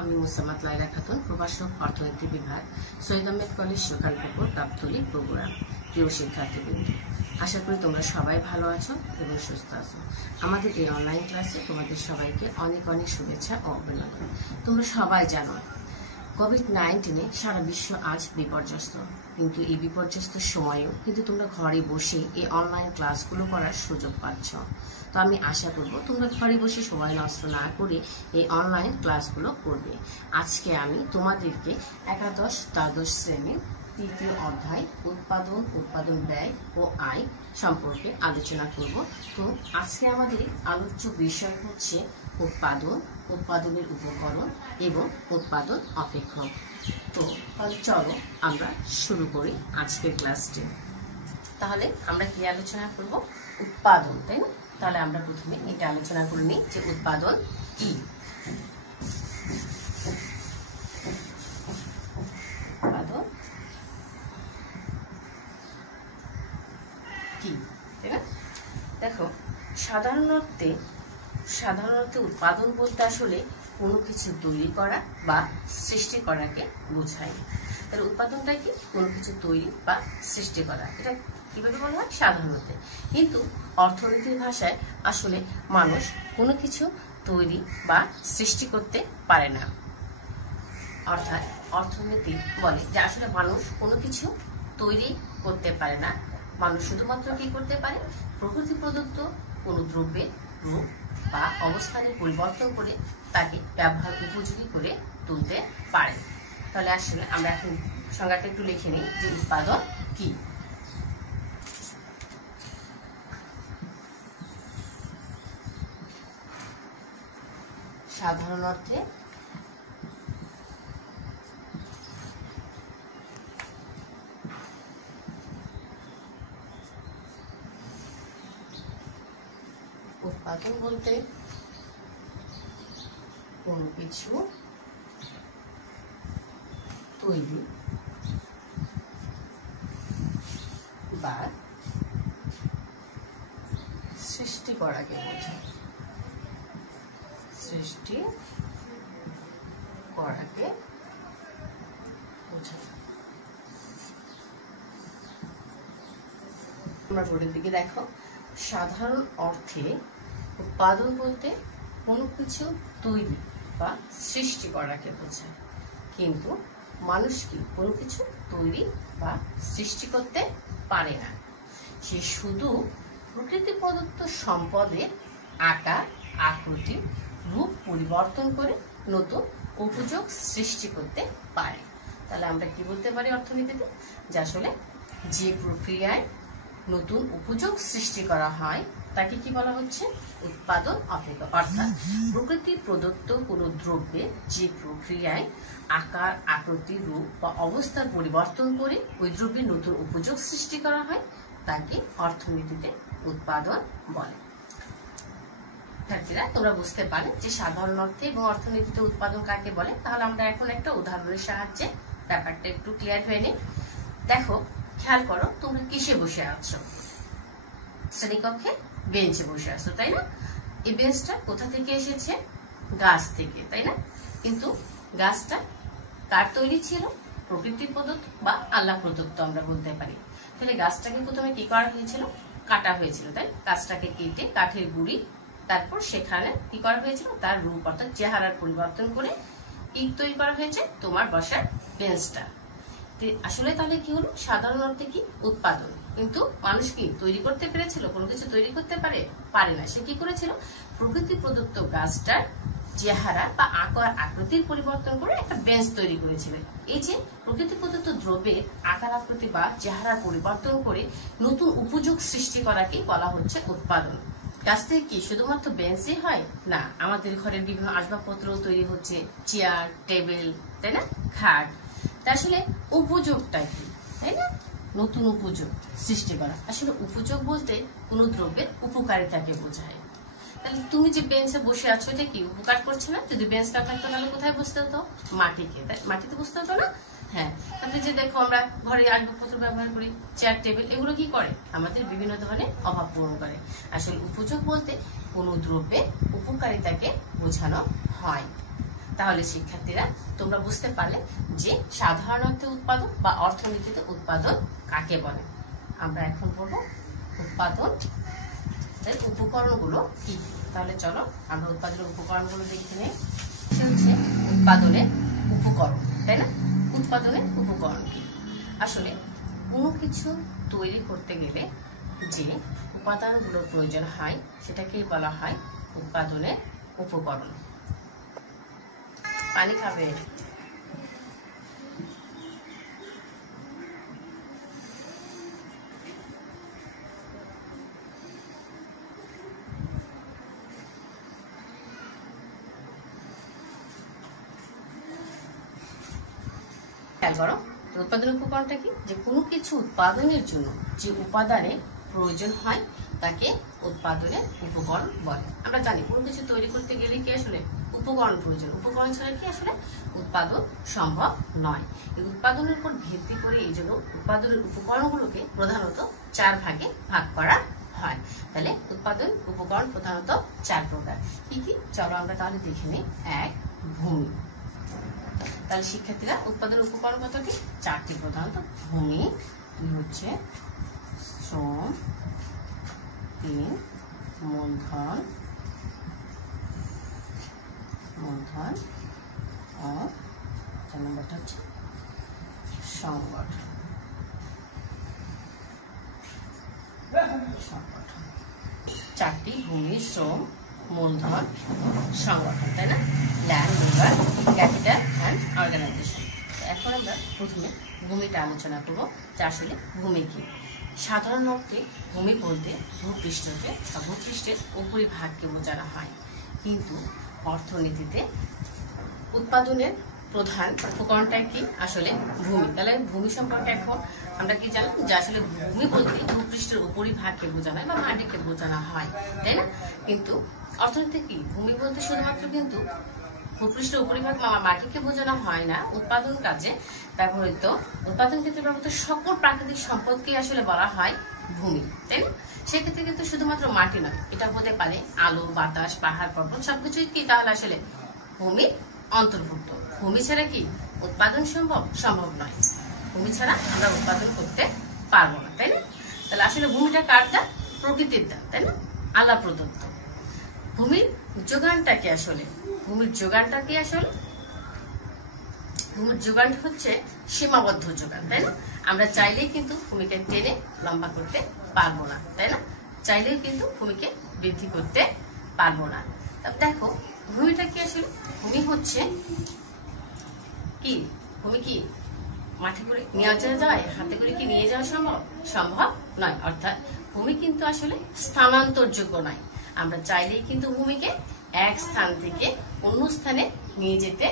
আমি মুসাম্মাদ লাইলা খাতুন, প্রভাষক, অর্থনীতি বিভাগ, শহীদ আহমেদ কলেজ, সুখানপুকুর, গাবতলী, বগুড়া। প্রিয় শিক্ষার্থীবৃন্দ, আশা করি তোমরা সবাই ভালো আছো এবং সুস্থ আছো। আমাদের এই অনলাইন ক্লাসে তোমাদের সবাইকে অনেক অনেক শুভেচ্ছা ও অভিনন্দন। তোমরা সবাই জানো কোভিড-19 সারা বিশ্ব আজ বিপর্যস্ত, কিন্তু এই বিপর্যস্ত সময়েও কিন্তু তোমরা ঘরে বসে এই অনলাইন ক্লাসগুলো করার সুযোগ পাচ্ছ। তো আমি আশা করব তোমরা ঘরে বসে সময় নষ্ট না করে এই অনলাইন ক্লাসগুলো করবে। আজকে আমি তোমাদেরকে একাদশ দ্বাদশ শ্রেণীর তৃতীয় অধ্যায় উৎপাদন ব্যয় ও আয় সম্পর্কে আলোচনা করব। তো আজকে আমাদের আলোচ্য বিষয় হচ্ছে উৎপাদনের উপকরণ এবং উৎপাদন অপেক্ষক। তো চলো আমরা শুরু করি আজকের ক্লাসটি। তাহলে আমরা কি আলোচনা করব? উৎপাদন, তাই না? তাহলে আমরা প্রথমে এটা আলোচনা করে নিই যে উৎপাদন কি। উৎপাদন কি, তাই না? দেখো, সাধারণত উৎপাদন বলতে আসলে কোনো কিছু তৈরি করা বা সৃষ্টি করাকে বোঝায়। তাহলে উৎপাদনটা কি? কোনো কিছু তৈরি বা সৃষ্টি করা। এটা কিভাবে বলা হয়? সাধারণত। কিন্তু অর্থনীতির ভাষায় আসলে মানুষ কোনো কিছু তৈরি বা সৃষ্টি করতে পারে না। অর্থাৎ অর্থনীতি বলে যে আসলে মানুষ কোনো কিছু তৈরি করতে পারে না। মানুষ শুধুমাত্র কি করতে পারে? প্রকৃতি প্রদত্ত কোনো দ্রব্যের রূপ বা অবস্থানের পরিবর্তন করে তাকে ব্যবহার উপযোগী করে তুলতে পারে। তাহলে আসলে আমরা এখন সংজ্ঞাটা একটু লিখে নিই যে উৎপাদন কি। সাধারণ অর্থে উৎপাদন বলতে কোনো কিছু তৈরি বা সৃষ্টি করাকে বোঝায়। সৃষ্টি করাকে বোঝায়। তোমরা বোর্ডের দিকে দেখো, সাধারণ অর্থে উৎপাদন বলতে কোনো কিছু তৈরি বা সৃষ্টি করাকে বোঝায়, কিন্তু মানুষ কি কোনো কিছু তৈরি বা সৃষ্টি করতে পারে না। সে শুধু প্রকৃতি প্রদত্ত সম্পদের আকার, আকৃতি, রূপ পরিবর্তন করে নতুন উপযোগ সৃষ্টি করতে পারে। তাহলে আমরা কি বলতে পারি অর্থনীতিতে? যে আসলে যে প্রক্রিয়ায় নতুন উপযোগ সৃষ্টি করা হয় তাকে কি বলা হচ্ছে? উৎপাদন অপেক্ষক। অর্থাৎ প্রকৃতি প্রদত্ত কোনো দ্রব্যের যে প্রক্রিয়ায় আকার, আকৃতি, রূপ বা অবস্থার পরিবর্তন করে ওই দ্রব্যের নতুন উপযোগ সৃষ্টি করা হয় তাকে অর্থনীতিতে উৎপাদন বলে। শিক্ষার্থীরা, তোমরা বুঝতে পারো যে সাধারণ অর্থে এবং অর্থনীতিতে উৎপাদন কাকে বলে। তাহলে আমরা এখন একটা উদাহরণের সাহায্যে ব্যাপারটা একটু ক্লিয়ার হয়ে নিই। দেখো, খেয়াল করো, তোমরা কিসে বসে আছো? শ্রেণীকক্ষে বেঞ্চে বসে আছো, তাই না? এই বেঞ্চটা কোথা থেকে এসেছে? গাছ থেকে, তাই না? কিন্তু গাছটা কার তৈরি ছিল? প্রকৃতি প্রদত্ত বা আল্লাহ প্রদত্ত আমরা বলতে পারি। তাহলে গাছটাকে প্রথমে কি করা হয়েছিল? কাটা হয়েছিল, তাই? গাছটাকে কেটে কাঠের গুঁড়ি, তারপর সেখানে কি করা হয়েছিল? তার রূপ অর্থাৎ চেহারার পরিবর্তন করে ইট তৈরি করা হয়েছে তোমার বসার বেঞ্চটা। আসলে তাহলে কি হলো? সাধারণ অর্থে কি? উৎপাদন। কিন্তু মানুষ কি তৈরি করতে পেরেছিল? কোনো কিছু তৈরি করতে পারে না। সে কি করেছিল? প্রকৃতি প্রদত্ত গাছটার চেহারা বা আকার, আকৃতির পরিবর্তন করে একটা বেঞ্চ তৈরি করেছিল। এই যে প্রকৃতি প্রদত্ত দ্রব্যের আকার, আকৃতি বা চেহারার পরিবর্তন করে নতুন উপযোগ সৃষ্টি করাকে বলা হচ্ছে উৎপাদন। গাছ থেকে কি শুধুমাত্র বেঞ্চই হয়? না, আমাদের ঘরের বিভিন্ন আসবাবপত্র তৈরি হচ্ছে, চেয়ার, টেবিল, তাই না? খাট। আসলে উপযোগটা কি, তাই না? নতুন উপযোগ সৃষ্টি করা। আসলে উপযোগ বলতে কোনো দ্রব্যের উপকারিতাকে বোঝায়। তাহলে তুমি যে বেঞ্চে বসে আছো এটা কি উপকার করছে না? যদি বেঞ্চ না থাকতো তাহলে কোথায় বসতে হতো? মাটিতে বসতে হতো না? হ্যাঁ। তারপরে যে দেখো, আমরা ঘরে আসবাবপত্র ব্যবহার করি, চেয়ার, টেবিল, এগুলো কি করে? আমাদের বিভিন্ন ধরনের অভাব পূরণ করে। আসলে উপযোগ বলতে কোনো দ্রব্যের উপকারিতাকে বোঝানো হয়। তাহলে শিক্ষার্থীরা তোমরা বুঝতে পারলে যে সাধারণ অর্থে উৎপাদন বা অর্থনীতিতে উৎপাদন কাকে বলে। আমরা এখন পড়ব উৎপাদন উপকরণগুলো কি। তাহলে চলো আমরা উৎপাদনের উপকরণগুলো দেখে নেই। সে হচ্ছে উৎপাদনের উপকরণ, তাই না? উৎপাদনের উপকরণ কি? আসলে কোনো কিছু তৈরি করতে গেলে যে উপাদানগুলো প্রয়োজন হয় সেটাকেই বলা হয় উৎপাদনের উপকরণ। পানি খাবে? খেয়াল করো, উৎপাদন উপকরণটা কি? যে কোনো কিছু উৎপাদনের জন্য যে উপাদানের প্রয়োজন হয় তাকে উৎপাদনের উপকরণ বলে। আমরা জানি কোনো কিছু তৈরি করতে গেলে কি আসলে উপকরণ প্রয়োজন, উপকরণ ছাড়া কি আসলে উৎপাদন সম্ভব নয়। এই উৎপাদনের উপর ভিত্তি করে এই জন্য উৎপাদনের উপকরণগুলোকে প্রধানত 4 ভাগে ভাগ করা হয়। তাহলে উৎপাদন উপকরণ প্রধানত 4 প্রকার। কি কি? চলো আমরা তাহলে দেখে নিই। 1, ভূমি। তাহলে শিক্ষার্থীরা উৎপাদন উপকরণ কত কি? 4টি প্রধানত। ভূমি, 2 হচ্ছে শ্রম, 3 মূলধন ও 4 নম্বরটা হচ্ছে সংগঠন। 4টি ভূমি, শ্রম, মূলধন, সংগঠন, তাই না? Land, labour, capital and organisation. এখন আমরা প্রথমে ভূমিটা আলোচনা করব যে আসলে ভূমি কি। সাধারণ অর্থে ভূমি বলতে ভূপৃষ্ঠকে বা ভূপৃষ্ঠের উপরিভাগকে বোঝানো হয়, কিন্তু অর্থনীতিতে উৎপাদনের প্রধান উপকরণটা কি? আসলে ভূমি। তাহলে ভূমি সম্পর্কে এখন আমরা কি জানলাম যে আসলে ভূমি বলতে ভূপৃষ্ঠের উপরিভাগকে বোঝানো হয় বা মাটিকে বোঝানো হয়, তাই না? কিন্তু অর্থনীতি কি? ভূমি বলতে শুধুমাত্র কিন্তু ভূপৃষ্ঠের উপরিভাগ বা মাটিকে বোঝানো হয় না। উৎপাদন কাজে ব্যবহৃত, উৎপাদন ক্ষেত্রে ব্যবহৃত সকল প্রাকৃতিক সম্পদকে আসলে বলা হয় ভূমি, তাই না? সেক্ষেত্রে কিন্তু শুধুমাত্র মাটি নয়, এটা হতে পারে আলো, বাতাস, পাহাড়, পর্বত, সবকিছুই কি তাহলে আসলে ভূমির অন্তর্ভুক্ত। ভূমি ছাড়া কি উৎপাদন সম্ভব নয়। ভূমি ছাড়া আমরা উৎপাদন করতে পারবো না, তাই না? তাহলে আসলে ভূমিটা কার দান? প্রকৃতির দান, তাই না? আল্লাহ প্রদত্ত। ভূমির যোগানটা কি? আসলে ভূমির যোগানটা কি? আসলে ভূমির যোগান হচ্ছে সীমাবদ্ধ যোগান, তাই না? আমরা চাইলেই কিন্তু ভূমিকে টেনে লম্বা করতে পারবো না, তাই না? চাইলেই কিন্তু ভূমিকে বৃদ্ধি করতে পারবো না। দেখো ভূমিটা কি? আসলে ভূমি হচ্ছে কি? ভূমি কি মাটি করে নিয়ে যাওয়া যায়? হাতে করে কি নিয়ে যাওয়া সম্ভব নয়। অর্থাৎ ভূমি কিন্তু আসলে স্থানান্তরযোগ্য নয়। আমরা চাইলেই কিন্তু ভূমিকে এক স্থান থেকে অন্য স্থানে নিয়ে যেতে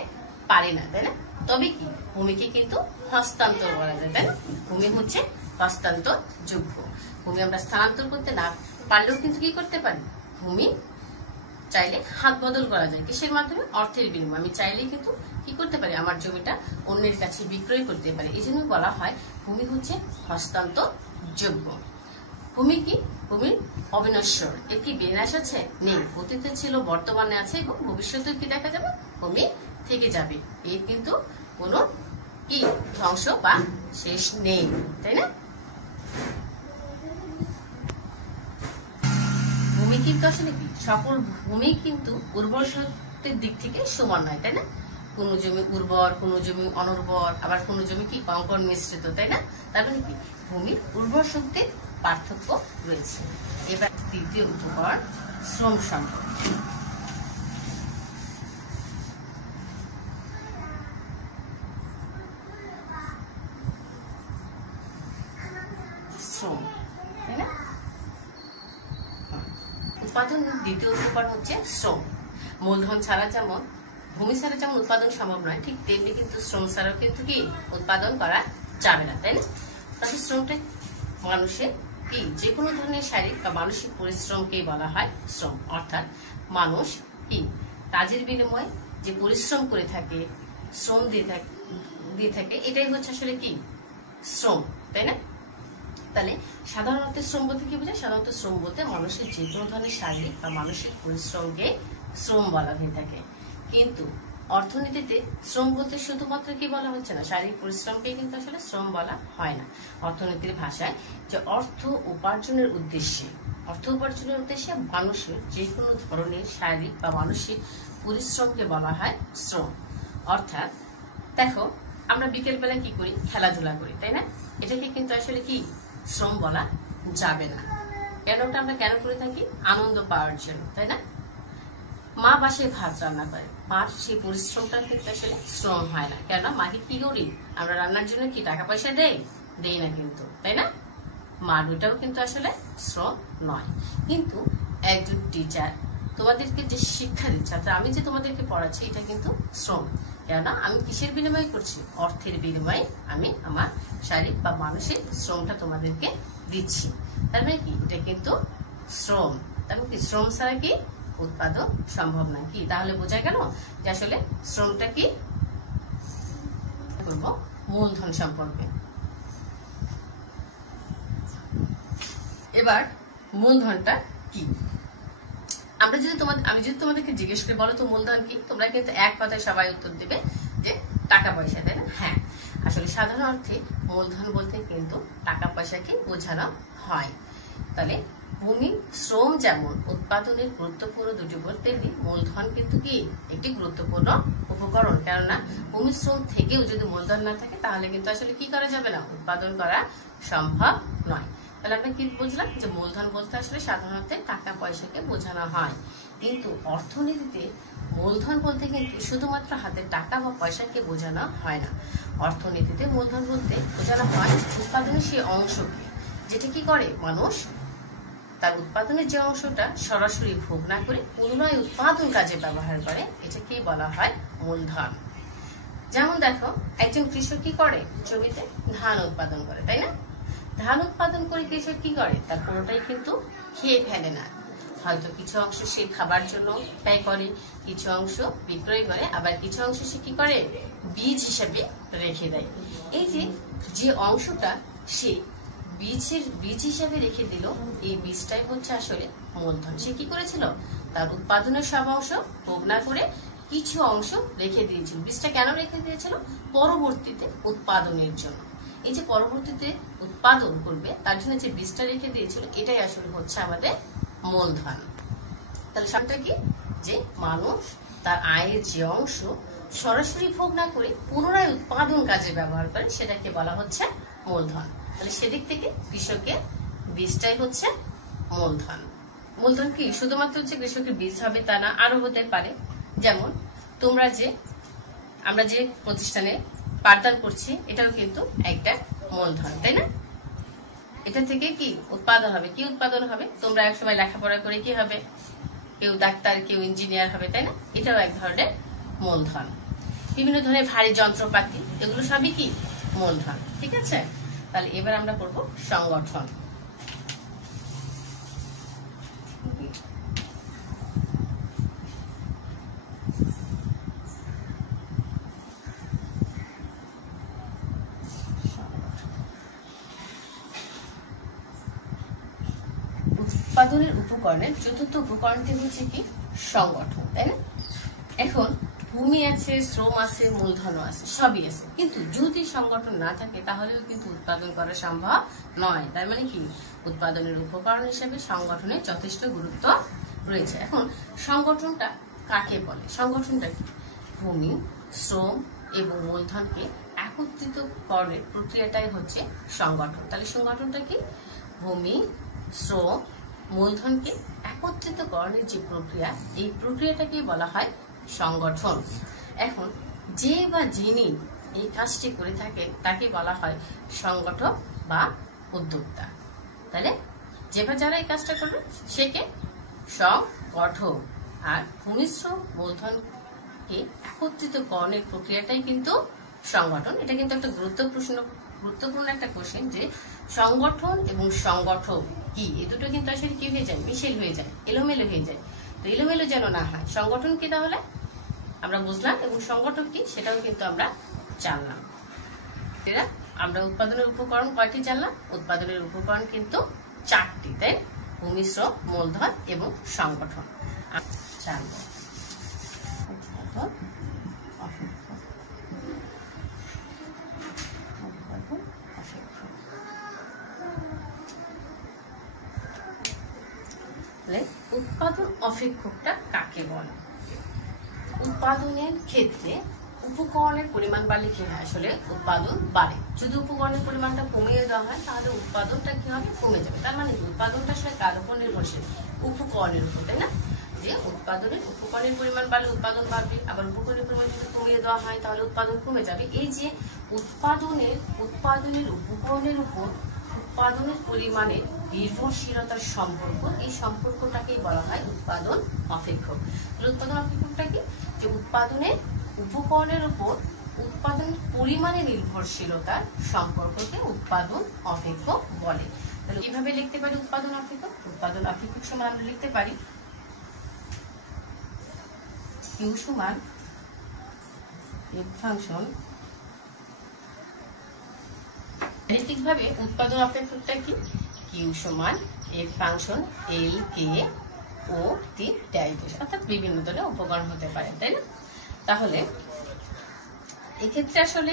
পারি না, তাই না? তবে কি ভূমিকে কিন্তু হস্তান্তর করা যায়, তাই না? ভূমি হচ্ছে হস্তান্তর যোগ্য। ভূমি আমরা স্থানান্তর করতে না পারলেও কিন্তু কি করতে পারি? ভূমি চাইলে হাত বদল করা যায়। কিসের মাধ্যমে? অর্থের বিনিময়ে। আমি চাইলেই কিন্তু কি করতে পারি? আমার জমিটা অন্যের কাছে বিক্রয় করতে পারি। এই জন্য বলা হয় ভূমি হচ্ছে হস্তান্তর যোগ্য। ভূমি কি? ভূমির অবিনশ্বর। এর কি বিনাশ আছে? নেই। অতীতে ছিল, বর্তমানে আছে এবং ভবিষ্যতে কি দেখা যাবে? ভূমি থেকে যাবে। এর কিন্তু কোনো কি ধ্বংস বা শেষ নেই, তাই না? ভূমি কিন্তু আসলে কি? সকল ভূমি কিন্তু উর্বর শক্তির দিক থেকে সমান নয়, তাই না? কোন জমি উর্বর, কোন জমি অনুর্বর, আবার কোন জমি কি কঙ্কর মিশ্রিত, তাই না? তার মানে কি ভূমির উর্বর শক্তির পার্থক্য রয়েছে। এবার তৃতীয় উপকরণ শ্রম সম্পদ। শ্রম, তাই না? উৎপাদন দ্বিতীয় উপকরণ হচ্ছে শ্রম। মূলধন ছাড়া যেমন ভূমি ছাড়া যেমন উৎপাদন সম্ভব নয়, ঠিক তেমনি কিন্তু শ্রম ছাড়াও কিন্তু কি উৎপাদন করা যাবে না, তাই না? তাহলে শ্রমটা মানুষের কি যে কোনো ধরনের শারীরিক বা মানসিক পরিশ্রমকেই বলা হয় শ্রম। অর্থাৎ মানুষ কি কাজের বিনিময়ে যে পরিশ্রম করে থাকে, শ্রম দিয়ে থাকে, এটাই হচ্ছে আসলে কি শ্রম, তাই না? তাহলে সাধারণত শ্রম বলতে কি বোঝায়? সাধারণত শ্রম বলতে মানুষের যে কোনো ধরনের শারীরিক বা মানসিক পরিশ্রমকে শ্রম বলা হয়ে থাকে। কিন্তু অর্থনীতিতে শ্রম বলতে শুধুমাত্র কি বলা হচ্ছে না, শারীরিক পরিশ্রমকে কিন্তু আসলে শ্রম বলা হয় না। অর্থনীতির ভাষায় যে অর্থ উপার্জনের উদ্দেশ্যে মানুষের যে কোনো ধরনের শারীরিক বা মানসিক পরিশ্রমকে বলা হয় শ্রম। অর্থাৎ দেখো, আমরা বিকেল বেলা কি করি, খেলাধুলা করি, তাই না? এটাকে কিন্তু আসলে কি শ্রম বলা যাবে না। কেন? ওটা আমরা কেন করে থাকি? আনন্দ পাওয়ার জন্য, তাই না? মা বাসায় ভাত রান্না করে, মার সেই পরিশ্রমটা কিন্তু আসলে শ্রম হয় না। কেন? মাকে কি করি আমরা, রান্নার জন্য কি টাকা পয়সা দেই না কিন্তু, তাই না? মার ওইটাও কিন্তু আসলে শ্রম নয়। কিন্তু একজন টিচার তোমাদেরকে যে শিক্ষা দিচ্ছে, আমি যে তোমাদেরকে পড়াচ্ছি, এটা কিন্তু শ্রম। কেননা আমি কিসের বিনিময় করছি? অর্থের বিনিময়ে আমি আমার শারীরিক বা মানসিক শ্রমটা তোমাদেরকে দিচ্ছি। তার মানে কি এটা কিন্তু শ্রম। তারপর কি শ্রম ছাড়া কি উৎপাদন সম্ভব না। কি তাহলে বোঝা গেল যে আসলে শ্রমটা কি করব মূলধন সম্পর্কে। এবার মূলধনটা কি, আমি যদি তোমাদেরকে জিজ্ঞেস করি বলো তো মূলধন কি, তোমরা কিন্তু এক কথায় সবাই উত্তর দেবে যে টাকা পয়সা, তাই না? হ্যাঁ, আসলে সাধারণ অর্থে মূলধন বলতে কিন্তু টাকা পয়সাকে বোঝানো হয়। তাহলে ভূমি শ্রম যেমন উৎপাদনের গুরুত্বপূর্ণ দুটি বলতে মূলধন কিন্তু কি একটি গুরুত্বপূর্ণ উপকরণ। কেননা ভূমি শ্রম থেকেও যদি মূলধন না থাকে তাহলে কিন্তু আসলে কি করা যাবে না, উৎপাদন করা সম্ভব নয়। তাহলে আমরা কি বুঝলাম যে মূলধন বলতে আসলে সাধারণত টাকা পয়সাকে বোঝানো হয়। কিন্তু অর্থনীতিতে মূলধন বলতে কিন্তু শুধুমাত্র হাতে টাকা বা পয়সাকে বোঝানো হয় না। অর্থনীতিতে মূলধন বলতে বোঝানো হয় উৎপাদনের সেই অংশকে, যেটা কি করে মানুষ তার উৎপাদনের যে অংশটা সরাসরি ভোগ না করে পুনরায় উৎপাদন কাজে ব্যবহার করে, এটাকেই বলা হয় মূলধন। যেমন দেখো, একজন কৃষক কি করে, জমিতে ধান উৎপাদন করে, তাই না? ধান উৎপাদন করে কৃষক কি করে, তার পুরোটাই কিন্তু খেয়ে ফেলে না, হয়তো কিছু অংশ সে খাবার জন্য ব্যয় করে, কিছু অংশ বিক্রয় করে, আবার কিছু অংশ সে কি করে বীজ হিসাবে রেখে দেয়। এই যে অংশটা সে বীজ হিসাবে রেখে দিল, এই বীজটাই হচ্ছে আসলে মূলধন। সে কি করেছিল, তার উৎপাদনের সব অংশ ভোগ না করে কিছু অংশ রেখে দিয়েছিল। বীজটা কেন রেখে দিয়েছিল? পরবর্তীতে উৎপাদনের জন্য। এই যে পরবর্তীতে উৎপাদন করবে তার জন্য যে বীজটা রেখে দিয়েছিল, এটাই আসলে হচ্ছে আমাদের মূলধন। তাহলে সামটা কি, যে মানুষ তার আয়ের যে অংশ সরাসরি ভোগ না করে পুনরায় উৎপাদন কাজে ব্যবহার করে, সেটাকে বলা হচ্ছে মূলধন। তাহলে সেদিক থেকে কৃষকের বীজটাই হচ্ছে মূলধন। মূলধন কি শুধুমাত্র হচ্ছে কৃষকের বীজ হবে তা না, আরো হতে পারে। যেমন আমরা যে প্রতিষ্ঠানে পাঠদান করছি, এটাও কিন্তু একটা মূলধন, তাই না? এটা থেকে কি উৎপাদন হবে, কি উৎপাদন হবে? তোমরা এক সময় লেখাপড়া করে কি হবে, কেউ ডাক্তার, কেউ ইঞ্জিনিয়ার হবে, তাই না? এটাও এক ধরনের মূলধন। বিভিন্ন ধরনের ভারী যন্ত্রপাতি, এগুলো সবই কি মূলধন। ঠিক আছে, তাহলে এবার আমরা করব সংগঠন। উৎপাদনের উপকরণের চতুর্থ উপকরণটি হচ্ছে কি সংগঠন, তাই না? এখন ভূমি আছে, শ্রম আছে, মূলধনও আছে, সবই আছে, কিন্তু যদি সংগঠন না থাকে তাহলেও কিন্তু উৎপাদন করা সম্ভব নয়। তার মানে কি উৎপাদনের উপকরণ হিসেবে সংগঠনের যথেষ্ট গুরুত্ব রয়েছে। এখন সংগঠনটা কাকে বলে? সংগঠনটা কি? ভূমি, শ্রম এবং মূলধনকে একত্রিত করার প্রক্রিয়াটাই হচ্ছে সংগঠন। তাহলে সংগঠনটা কি? ভূমি, শ্রম, মূলধনকে একত্রিত করণের যে প্রক্রিয়া, এই প্রক্রিয়াটাকে বলা হয় সংগঠন। এখন যে বা যিনি এই কাজটি করে থাকেন তাকে বলা হয় সংগঠক বা উদ্যোক্তা। তাহলে যারা এই কাজটা করবে সেকে সংগঠক। আর ভূমি, শ্রম, মূলধনকে একত্রিত করণের প্রক্রিয়াটাই কিন্তু সংগঠন। এটা কিন্তু একটা গুরুত্বপূর্ণ একটা কোশ্চেন, যে সংগঠন এবং সংগঠক কি, এই দুটো কিন্তু আসলে কি হয়ে যায়, মিশেল হয়ে যায়, এলোমেলো হয়ে যায়। তো এলোমেলো যেন না হয়, সংগঠন কি তাহলে আমরা বুঝলাম, এবং সংগঠক কি সেটাও কিন্তু আমরা জানলাম। আমরা উৎপাদনের উপকরণ কয়টি জানলাম? উৎপাদনের উপকরণ কিন্তু 4টি, তাই ভূমি, শ্রম, মূলধন এবং সংগঠন জানবো। উৎপাদন অপেক্ষকটা কাকে বলে? উৎপাদনের ক্ষেত্রে উপকরণের পরিমাণ বাড়লে কি হয়, আসলে উৎপাদন বাড়ে। যদি উপকরণের পরিমাণটা কমিয়ে দেওয়া হয় তাহলে উৎপাদনটা কি হবে, কমে যাবে। তার মানে উৎপাদনটা আসলে কার উপর নির্ভরশীল? উপকরণের উপর, তাই না? যে উপকরণের পরিমাণ বাড়লে উৎপাদন বাড়বে, আবার উপকরণের পরিমাণ যদি কমিয়ে দেওয়া হয় তাহলে উৎপাদন কমে যাবে। এই যে উৎপাদনের উপকরণের উপর উৎপাদনের পরিমাণের নির্ভরশীলতার সম্পর্ক, এই সম্পর্কটাকেই বলা হয় উৎপাদন অপেক্ষক। উৎপাদন অপেক্ষকটা কি? যে উৎপাদনের উপকরণের উপর উৎপাদনের পরিমাণে নির্ভরশীলতার সম্পর্ককে উৎপাদন অপেক্ষক বলে। তাহলে কিভাবে লিখতে পারি উৎপাদন অপেক্ষক? উৎপাদন অপেক্ষক সমান আমরা লিখতে পারি কিউ সমান এফ ফাংশন। গাণিতিকভাবে উৎপাদন অপেক্ষকটা কি? কিউ সমান এফ ফাংশন এল কে ও টি ডেরিভেটিভ, অর্থাৎ বিভিন্ন ধরনের উপকরণ হতে পারে, তাই না? তাহলে এক্ষেত্রে আসলে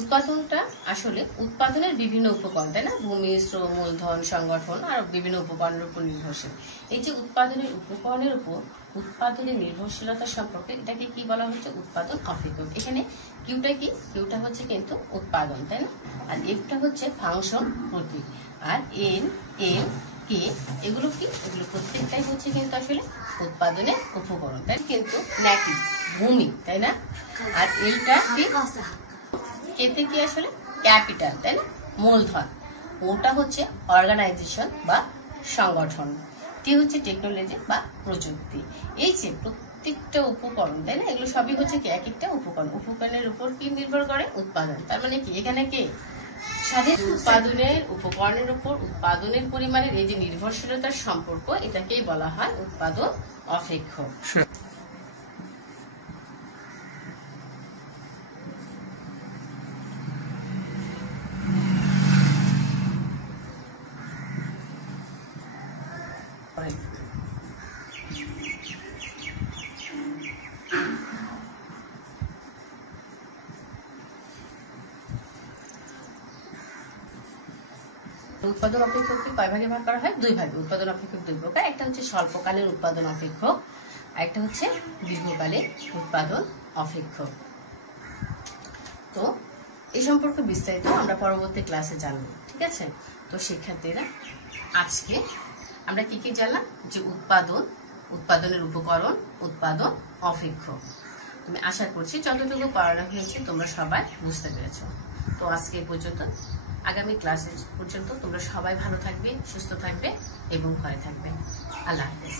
উৎপাদনটা আসলে উৎপাদনের বিভিন্ন উপকরণ, তাই না? ভূমি, শ্রম, মূলধন, সংগঠন আর বিভিন্ন উপকরণের উপর নির্ভরশীল। এই যে উৎপাদনের উপকরণের উপর উৎপাদনের নির্ভরশীলতা সম্পর্কে এটাকে কি বলা হচ্ছে? উৎপাদন অপেক্ষক। এখানে কিউটা কি? কিউটা হচ্ছে কিন্তু উৎপাদন, তাই না? আর এফটা হচ্ছে ফাংশন প্রতীক, আর এন এম কে এগুলো কি? এগুলো প্রত্যেকটাই হচ্ছে কিন্তু আসলে উৎপাদনের উপকরণ, তাই কিন্তু ন্যাটি ভূমি, তাই না? আর এইটা কি? কেতে কি আসলে ক্যাপিটাল, তাই না? মূলধন। ওটা হচ্ছে অর্গানাইজেশন বা সংগঠন। টি হচ্ছে টেকনোলজি বা প্রযুক্তি। এই যে প্রত্যেকটা উপকরণ, তাই না? এগুলো সবই হচ্ছে কি? এক একটা উপকরণ। উপকরণের উপর কি নির্ভর করে? উৎপাদন। তার মানে কি এখানে কি স্বাধীন উৎপাদনের উপকরণের উপর উৎপাদনের পরিমাণের এই যে নির্ভরশীলতার সম্পর্ক, এটাকেই বলা হয় উৎপাদন অপেক্ষক। উৎপাদন অপেক্ষককে কয় ভাগে ভাগ করা হয়? দুই ভাগে। উৎপাদন অপেক্ষক দুই প্রকার। একটা হচ্ছে স্বল্পকালের উৎপাদন অপেক্ষক, আর একটা হচ্ছে দীর্ঘকালের উৎপাদন অপেক্ষক। তো এই সম্পর্কে বিস্তারিত আমরা পরবর্তী ক্লাসে জানবো, ঠিক আছে? তো শিক্ষার্থীরা, আজকে আমরা কি কি জানলাম? যে উৎপাদনের উপকরণ, উৎপাদন অপেক্ষক। আমি আশা করছি যতটুকু পড়ানো হয়েছে তোমরা সবাই বুঝতে পেরেছো। তো আজকে পর্যন্ত, আগামী ক্লাসে পর্যন্ত তোমরা সবাই ভালো থাকবে, সুস্থ থাকবে এবং ঘরে থাকবে। আল্লাহ হাফেজ।